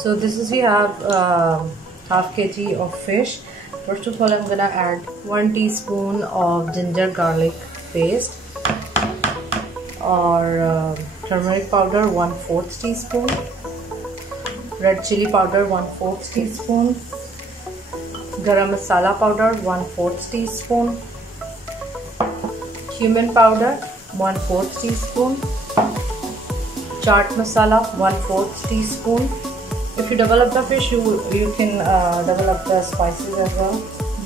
So this is, we have half kg of fish. First of all, I'm gonna add 1 teaspoon of ginger garlic paste, or turmeric powder 1/4 teaspoon, red chili powder 1/4 teaspoon, garam masala powder 1/4 teaspoon, cumin powder 1/4 teaspoon, chaat masala 1/4 teaspoon. If you double up the fish, you can double up the spices as well.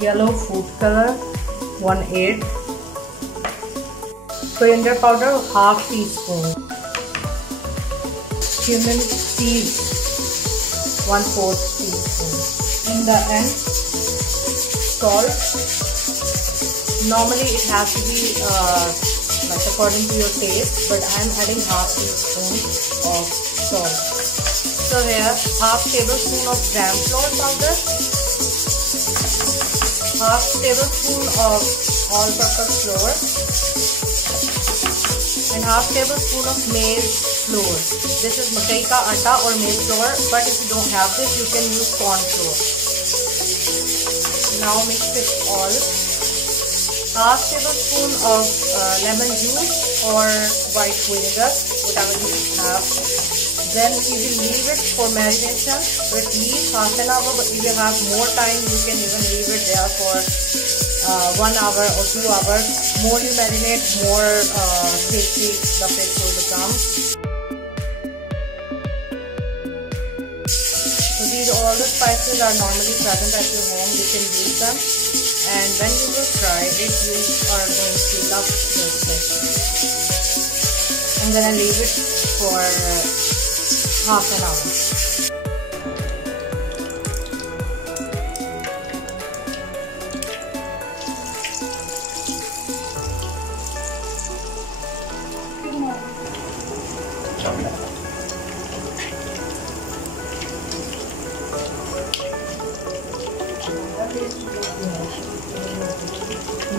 Yellow food color 1/8, coriander powder 1/2 teaspoon, cumin seeds 1/4 teaspoon. In the end, salt. Normally it has to be like according to your taste, but I am adding 1/2 teaspoon of salt. So here, 1/2 tablespoon of gram flour powder, 1/2 tablespoon of all-purpose flour, and 1/2 tablespoon of maize flour. This is makai ka atta or maize flour, but if you don't have this, you can use corn flour. Now mix it all. 1/2 tablespoon of lemon juice or white vinegar, whatever you have. Then we will leave it for marination for at least half an hour, but if you have more time, you can even leave it there for 1 hour or 2 hours. More you marinate, more tasty the fish will become. So these all the spices are normally present at your home, you can use them. And when you will try it, you are going to love this fish. I'm gonna leave it for half an hour.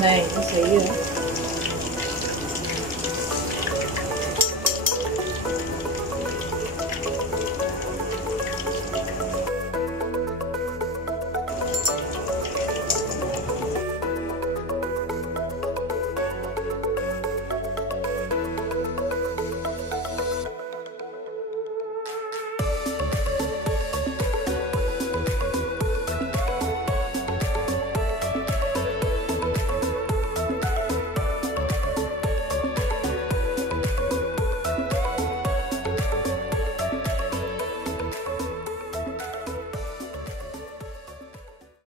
नहीं तो सही है.